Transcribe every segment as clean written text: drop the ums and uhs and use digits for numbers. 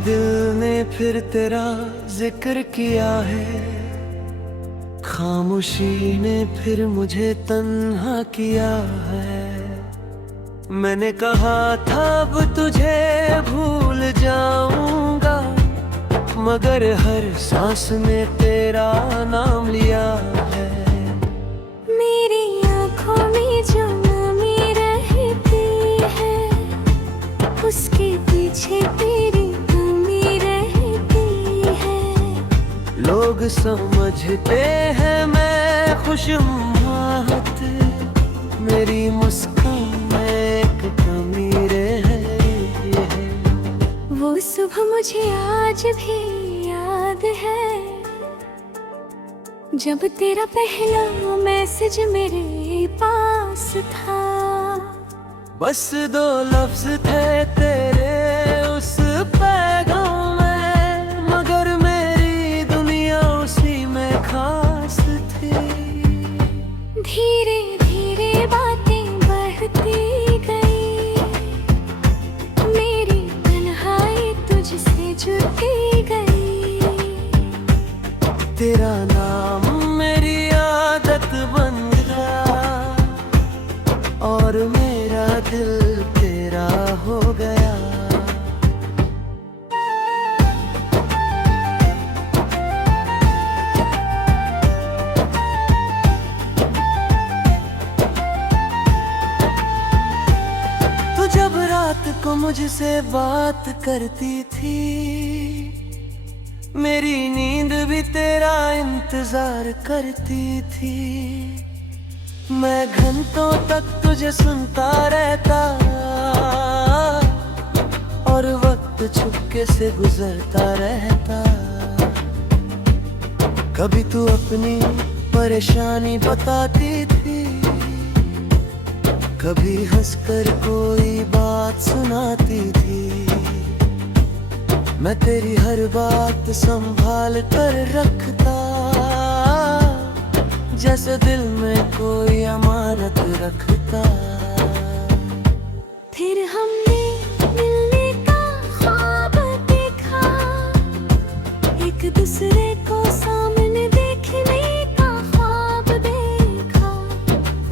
दिल ने फिर तेरा जिक्र किया है, खामोशी ने फिर मुझे तन्हा किया है। मैंने कहा था अब तुझे भूल जाऊंगा, मगर हर सांस में तेरा नाम लिया है। मेरी आँखों में जो नमी रहती है, उसके पीछे तेरी कमी रहती है। लोग समझते हैं मैं खुशमाहत, मेरी मुस्कान में एक कमी रहती है। वो सुबह मुझे आज भी याद है, जब तेरा पहला मैसेज मेरे पास था। बस 2 लफ्ज थे तेरे उस पैगाम में, मगर मेरी दुनिया उसी में खास थी। धीरे धीरे बातें बढ़ती गई, मेरी तन्हाई तुझसे जुड़ती गई। तेरा नाम मेरी आदत बन गया, और मेरा दिल तेरा हो गया। तू जब रात को मुझसे बात करती थी, मेरी नींद भी तेरा इंतजार करती थी। मैं घंटों तक तुझे सुनता रहता, और वक्त चुपके से गुजरता रहता। कभी तू अपनी परेशानी बताती थी, कभी हंसकर कोई बात सुनाती थी। मैं तेरी हर बात संभाल कर रखता, जैसे दिल में कोई अमानत रखता। फिर हमने मिलने का ख्वाब देखा, एक दूसरे को सामने देखने का ख्वाब देखा।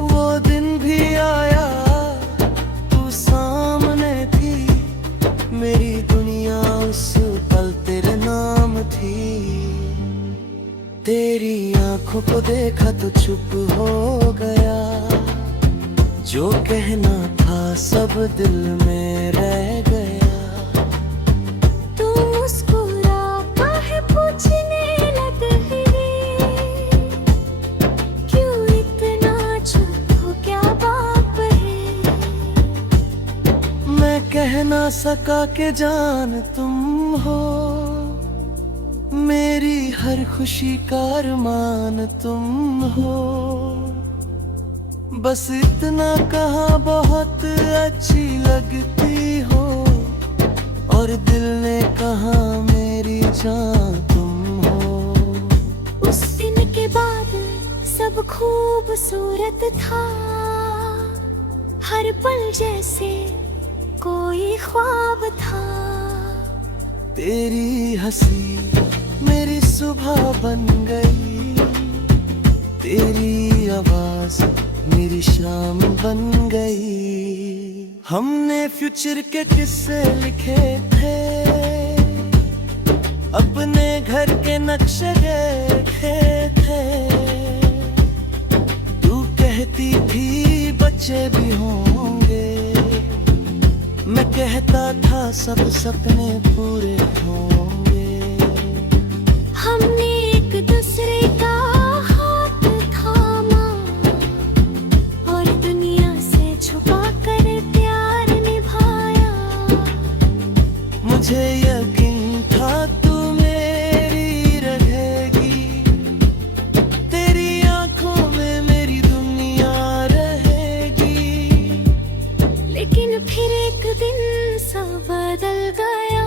वो दिन भी आया, तू सामने थी, मेरी दुनिया उस पल तेरे नाम थी। तेरी आंखों को देखा तो चुप हो गया, जो कहना था सब दिल में रह गया। तू मुस्कुरा काहे पूछने लगी, क्यों इतना चुप हो, क्या बात है। मैं कह ना सका कि जान तुम हो, मेरी हर खुशी का अरमान तुम हो। बस इतना कहा बहुत अच्छी लगती हो, और दिल ने कहा मेरी जान तुम हो। उस दिन के बाद सब खूबसूरत था, हर पल जैसे कोई ख्वाब था। तेरी हंसी मेरी सुबह बन गई, तेरी आवाज मेरी शाम बन गई। हमने फ्यूचर के किस्से लिखे थे, अपने घर के नक्शे देखे थे। तू कहती थी बच्चे भी होंगे, मैं कहता था सब सपने पूरे होंगे। हमने एक दूसरे का हाथ थामा, और दुनिया से छुपा कर प्यार निभाया। मुझे यकीन था तू मेरी रहेगी, तेरी आंखों में मेरी दुनिया रहेगी। लेकिन फिर एक दिन सब बदल गया,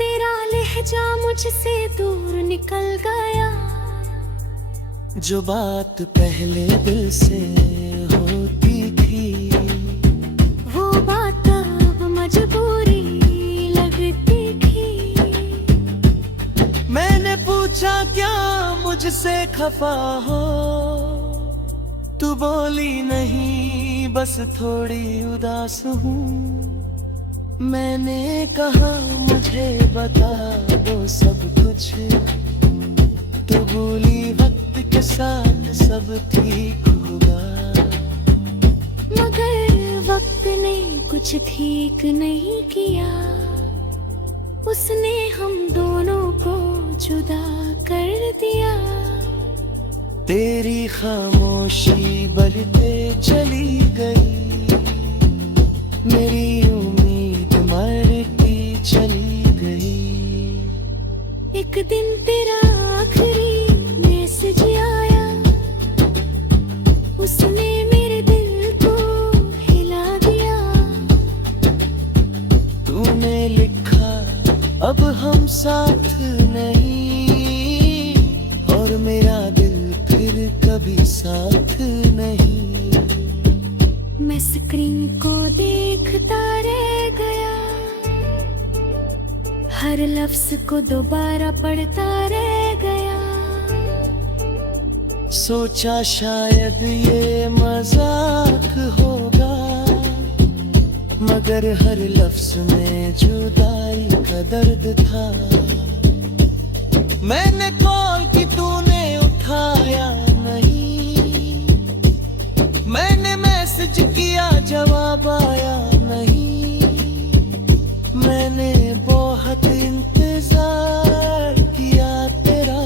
तेरा लहजा मुझसे दूर निकल गया। जो बात पहले दिल से होती थी, वो बात अब मजबूरी पूछा क्या मुझसे खफा हो, तू बोली नहीं बस थोड़ी उदास हूँ। मैंने कहा मुझे बता दो सब कुछ, तू बोली वक्त के साथ सब ठीक होगा। मगर वक्त ने कुछ ठीक नहीं किया, उसने हम दोनों को जुदा कर दिया। तेरी खामोशी बढ़ते चली गई, मेरी उम्मीद मरती चली गई। एक दिन तेरा आखिरी मैसेज आया, उसने मेरे दिल को हिला दिया। तूने लिखा अब हम साथ नहीं, और मेरा दिल फिर कभी साथ नहीं। मैं स्क्रीन को देखता रह गया, हर लफ्ज को दोबारा पढ़ता रह गया। सोचा शायद ये मजाक होगा, मगर हर लफ्ज में जुदाई का दर्द था। मैंने कॉल की तूने उठाया नहीं, मैंने मैसेज किया जवाब आया नहीं। मैंने बहुत इंतजार किया तेरा,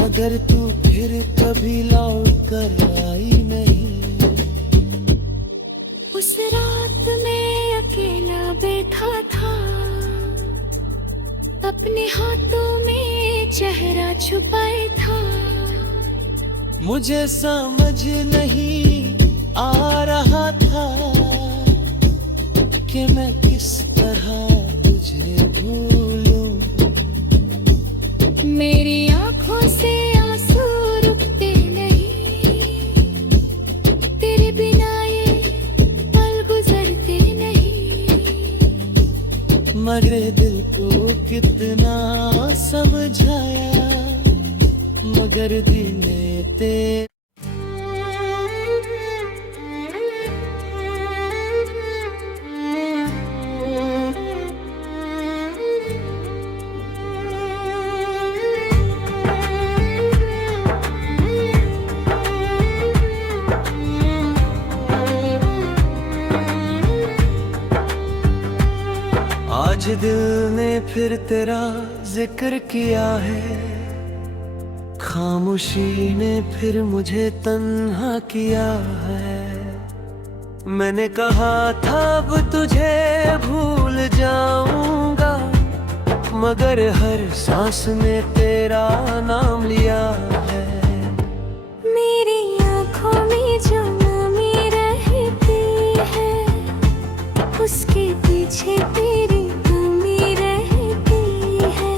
मगर तू फिर कभी लौट कर आई नहीं। उस रात मैं अकेला बैठा था, अपने हाथों में चेहरा छुपाए था। मुझे समझ नहीं आ रहा था कि मैं किस तरह तुझे भूलूं। मेरी आंखों से आंसू रुकते नहीं, तेरे बिना ये पल गुजरते नहीं। मगर दिल को कितना समझाया, मगर दिल ने तेरे आज दिल ने फिर तेरा जिक्र किया है, खामोशी ने फिर मुझे तन्हा किया है। मैंने कहा था अब तुझे भूल जाऊंगा, मगर हर सांस में तेरा नाम लिया है। मेरी आंखों में जो नमी रहती है, उसके पीछे तेरी कमी रहती है।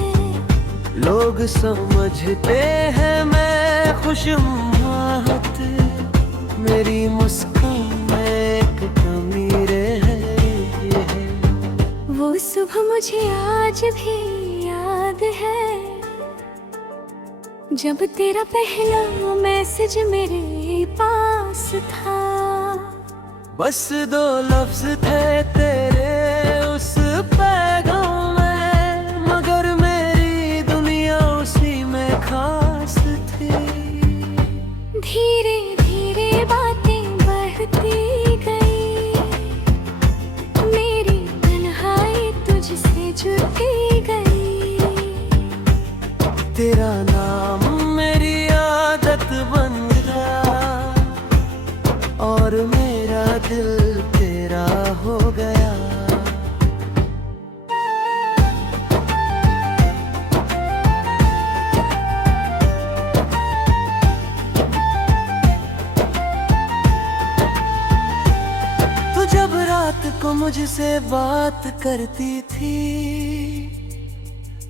लोग समझते हैं मैं खुशनुमात, मेरी मुस्कान में एक कमी रहती है। वो सुबह मुझे आज भी याद है, जब तेरा पहला मैसेज मेरे पास था। बस 2 लफ्ज थे तेरे उस पैगाम में, मगर मेरी दुनिया उसी में खास थी। धीरे धीरे बातें बढ़ती गई, मेरी तन्हाई तुझसे जुड़ती गई। तेरा नाम मेरी आदत बन गया, और मेरा दिल तेरा हो गया। तो जब रात को मुझसे बात करती थी,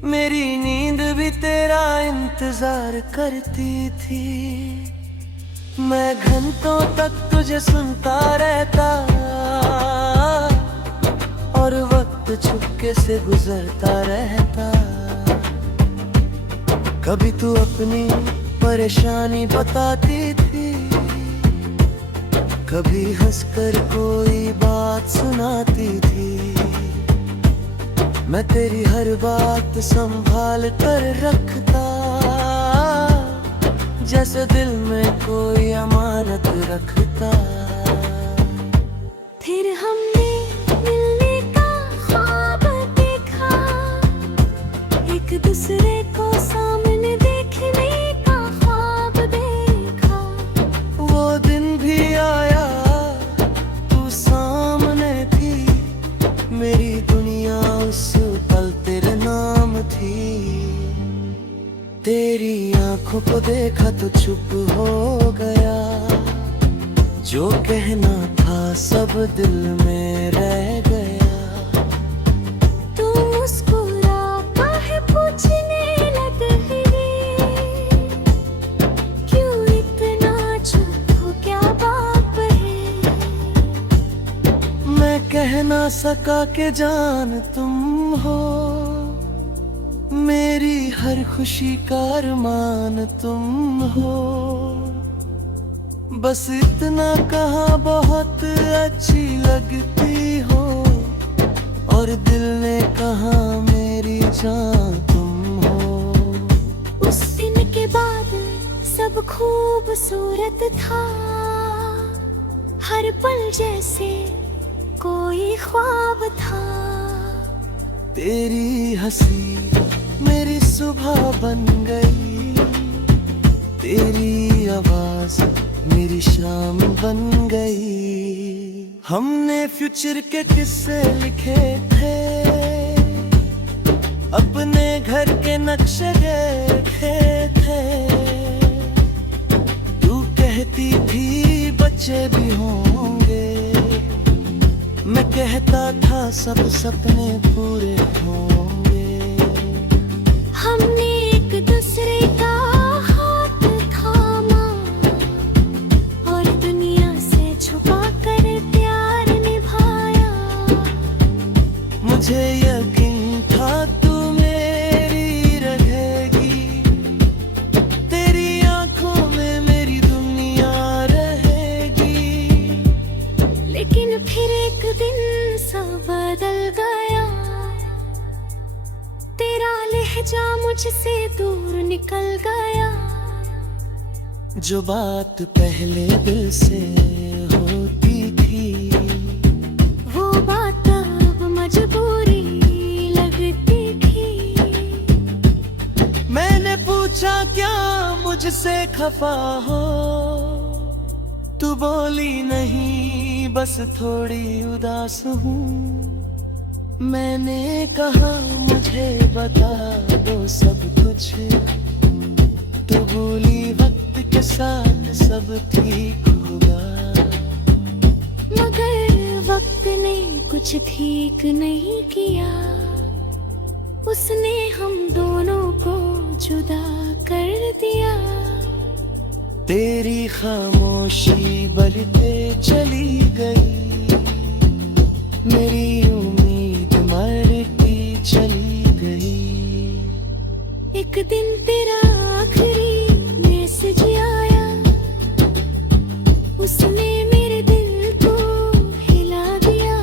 मेरी नींद भी तेरा इंतजार करती थी। मैं घंटों तक तुझे सुनता रहता, और वक्त चुपके से गुजरता रहता। कभी तू अपनी परेशानी बताती थी, कभी हंसकर कोई बात सुनाती थी। मैं तेरी हर बात संभाल कर रखता, जैसे दिल में कोई अमानत रखता। फिर हमने मिलने का ख्वाब देखा, एक दूसरे को सामने देखने का ख्वाब देखा। वो दिन भी आया, तू सामने थी, मेरी दुनिया उस पल तेरे नाम थी। तेरी आंखों को देखा तो चुप हो गया, जो कहना था सब दिल में रह गया। तू मुस्कुरा काहे पूछने लगी, क्यों इतना चुप हो, क्या बात है? मैं कह ना सका कि जान तुम हो, मेरी हर खुशी का अरमान तुम हो। बस इतना कहा बहुत अच्छी लगती हो, और दिल ने कहा मेरी जान तुम हो। उस दिन के बाद सब खूबसूरत था, हर पल जैसे कोई ख्वाब था। तेरी हंसी मेरी सुबह बन गई, तेरी आवाज मेरी शाम बन गई। हमने फ्यूचर के किस्से लिखे थे, अपने घर के नक्शे देखे थे। तू कहती थी बच्चे भी होंगे, मैं कहता था सब सपने पूरे होंगे। हमने एक दूसरे का हाथ थामा, और दुनिया से छुपा कर प्यार निभाया। मुझे यकीन था तू मेरी रहेगी, तेरी आंखों में मेरी दुनिया रहेगी। लेकिन फिर एक दिन सब बदल गया, तेरा लहजा मुझसे दूर निकल गया। जो बात पहले दिल से होती थी, वो बात अब मजबूरी लगती थी। मैंने पूछा क्या मुझसे खफा हो, तू बोली नहीं बस थोड़ी उदास हूँ। मैंने कहा मुझे बता दो सब कुछ, तो बोली वक्त के साथ सब ठीक होगा। मगर वक्त ने कुछ ठीक नहीं किया, उसने हम दोनों को जुदा कर दिया। तेरी खामोशी बढ़ते चली गई, मेरी उम्मीद मरती चली गई। एक दिन तेरा आखिरी मैसेज आया, उसने मेरे दिल को हिला दिया।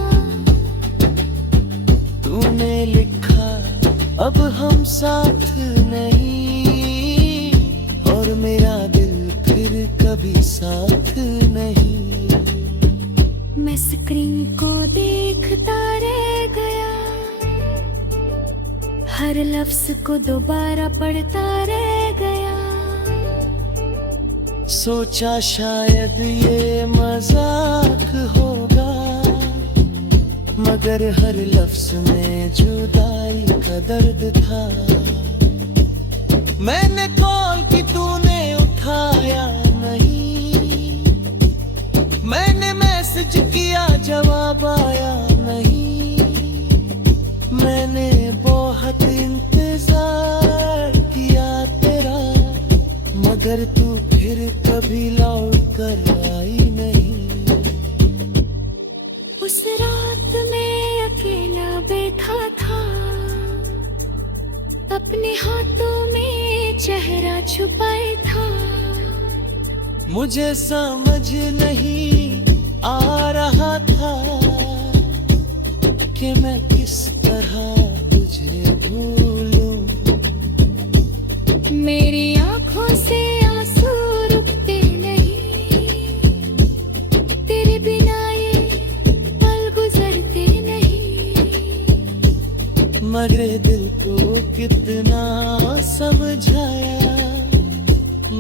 तूने लिखा अब हम साथ नहीं, और मेरा दिल फिर कभी साथ नहीं। मैं स्क्रीन को देखता रह गया, हर लफ्ज को दोबारा पढ़ता रह गया। सोचा शायद ये मजाक होगा, मगर हर लफ्ज में जुदाई का दर्द था। मैंने कॉल की तूने उठाया नहीं, मैंने मैसेज किया जवाब आया नहीं। मैंने बहुत इंतजार किया तेरा, मगर तू फिर कभी लौट कर आई नहीं। उस रात मैं अकेला बैठा था, अपने हाथों में चेहरा छुपाए था। मुझे समझ नहीं आ रहा था कि मैं किस तरह तुझे भूलूं। मेरी आंखों से आंसू रुकते नहीं, तेरे बिना ये पल गुजरते नहीं। मरे दिल को कितना समझाया,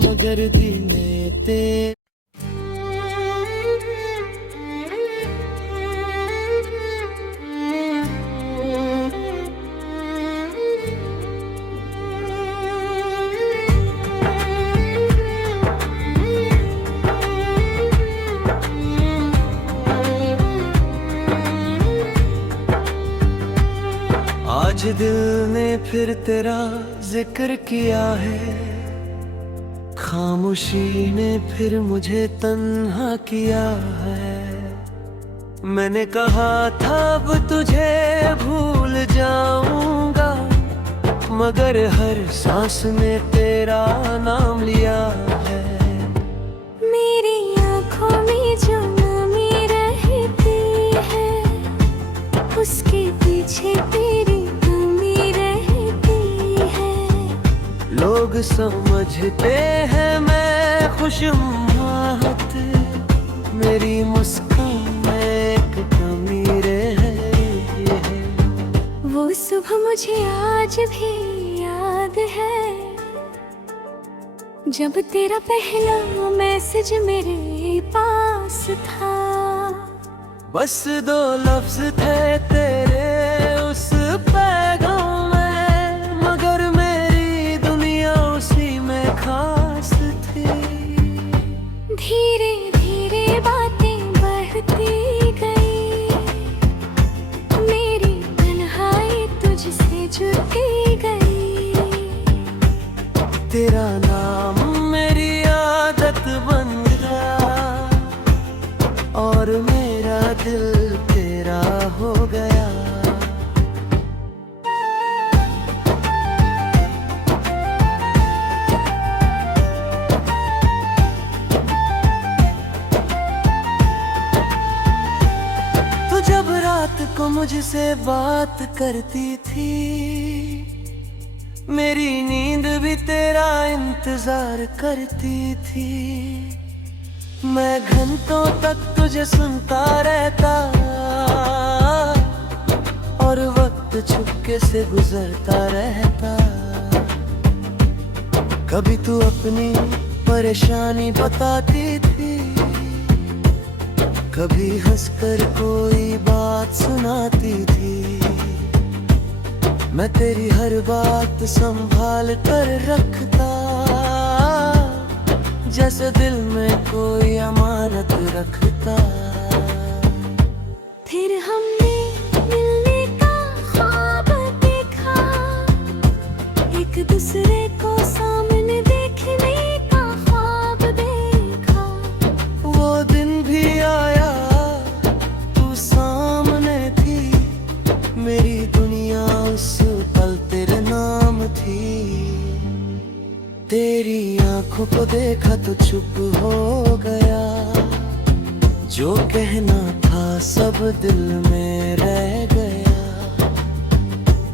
मगर दिल ने तेरे आज दिल ने फिर तेरा जिक्र किया है, खामोशी ने फिर मुझे तन्हा किया है। मैंने कहा था अब तुझे भूल जाऊंगा, मगर हर सांस में तेरा नाम लिया है। मेरी आंखों में जो नमी रहती है, उसके पीछे तेरी कमी रहती है। लोग समझते हैं मैं खुशनुमात, मेरी मुस्कान में एक कमी रहती है। वो सुबह मुझे आज भी याद है, जब तेरा पहला मैसेज मेरे पास था। बस 2 लफ्ज थे तेरे उस पैगाम में, मगर मेरी दुनिया उसी में खास थी। धीरे धीरे बातें बढ़ती गई, मेरी तन्हाई तुझसे जुड़ती गई। तेरा नाम मेरी आदत बन गया, और मेरा दिल तेरा हो गया। तो जब रात को मुझसे बात करती थी, मेरी नींद भी तेरा इंतजार करती थी। मैं घंटों तक तुझे सुनता रहता, और वक्त चुपके से गुजरता रहता। कभी तू अपनी परेशानी बताती थी, कभी हंसकर कोई बात सुनाती थी। मैं तेरी हर बात संभाल कर रखता, जैसे दिल में कोई अमानत रखता। फिर हमने मिलने का ख्वाब देखा, एक दूसरे को सामने देखने का ख्वाब देखा। वो दिन भी आया, तू सामने थी, मेरी दुनिया उस पल तेरे नाम थी। तेरी आंखों को देखा तो चुप हो गया, जो कहना था सब दिल में रह गया।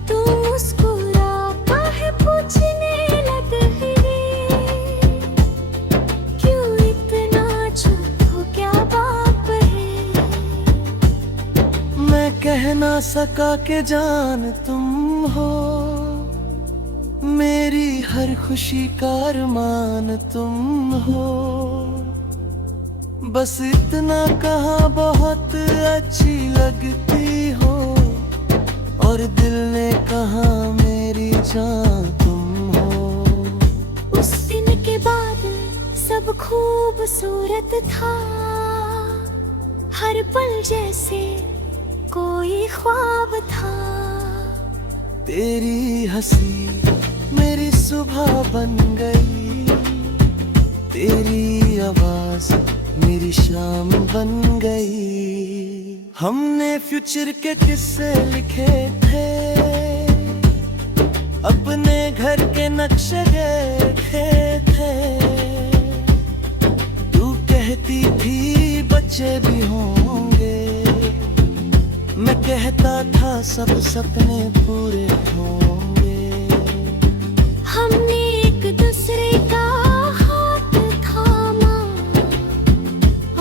तू मुस्कुरा काहे पूछने लगी, क्यों इतना चुप हो, क्या बात है। मैं कह ना सका कि जान तुम हो, मेरी हर खुशी का अरमान तुम हो। बस इतना कहा बहुत अच्छी लगती हो, और दिल ने कहा मेरी जान तुम हो। उस दिन के बाद सब खूबसूरत था, हर पल जैसे कोई ख्वाब था। तेरी हंसी मेरी सुबह बन गई, तेरी आवाज मेरी शाम बन गई। हमने फ्यूचर के किस्से लिखे थे, अपने घर के नक्शे देखे थे। तू कहती थी बच्चे भी होंगे, मैं कहता था सब सपने पूरे होंगे। हमने एक दूसरे का हाथ थामा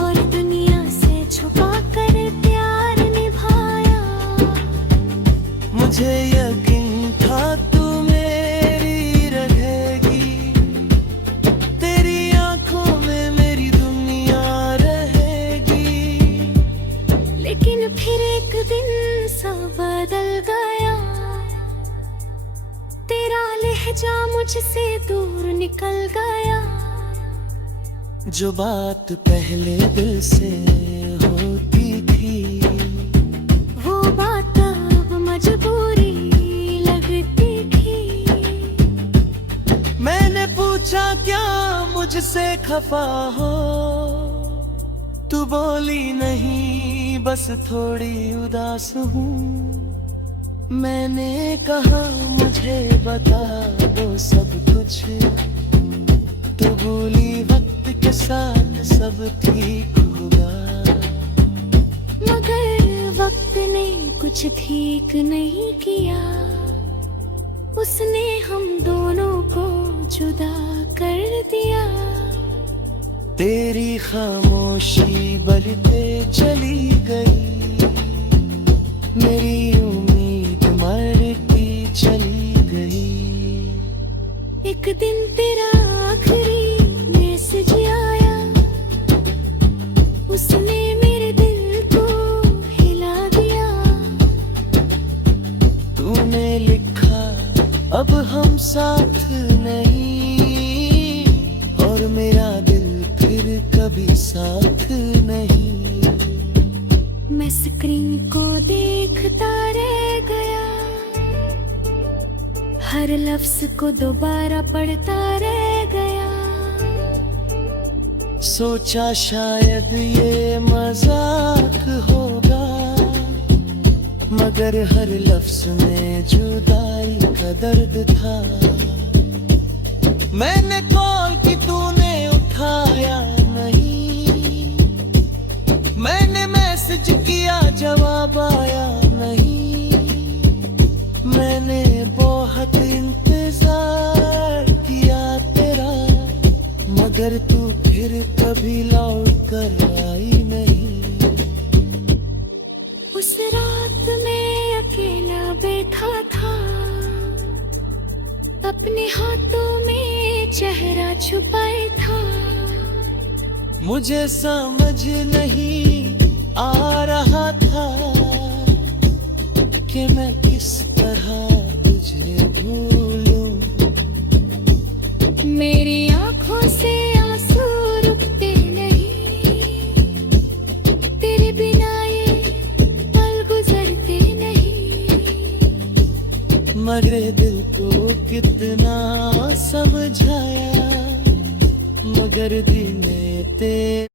और दुनिया से छुपा कर प्यार निभाया। मुझे यकीन था तू मेरी रहेगी, तेरी आंखों में मेरी दुनिया रहेगी। लेकिन फिर एक दिन सब बदल गया, तेरा लहजा मुझसे दूर निकल गया। जो बात पहले दिल से होती थी, वो बात अब मजबूरी लगती थी। मैंने पूछा क्या मुझसे खफा हो, तू बोली नहीं बस थोड़ी उदास हूँ। मैंने कहा मुझे बता दो सब कुछ, तू बोली वक्त के साथ सब ठीक होगा। मगर वक्त ने कुछ ठीक नहीं किया, उसने हम दोनों को जुदा कर दिया। तेरी खामोशी बढ़ते चली गई, मेरी उम्मीद मरती चली गई। एक दिन तेरा आखिरी मैसेज आया, उसने मेरे दिल को हिला दिया। तूने लिखा अब हम साथ नहीं, और मेरा दिल फिर कभी साथ नहीं। मैं स्क्रीन को देखता रह गया, हर लफ्ज को दोबारा पढ़ता रह गया। सोचा शायद ये मजाक होगा, मगर हर लफ्ज में जुदाई का दर्द था। मैंने कॉल की तूने उठाया नहीं, मैंने मैसेज किया जवाब आया नहीं। मैंने बहुत इंतजार किया तेरा, मगर तू फिर कभी लौट कर आई नहीं। उस रात मैं अकेला बैठा था, अपने हाथों में चेहरा छुपाए था। मुझे समझ नहीं आ रहा था कि मैं किस तरह तुझे भूलूं। मेरी आंखों से आंसू रुकते नहीं, तेरे बिना ये पल गुजरते नहीं। मगर दिल को कितना समझाया, मगर दिल ने तेरे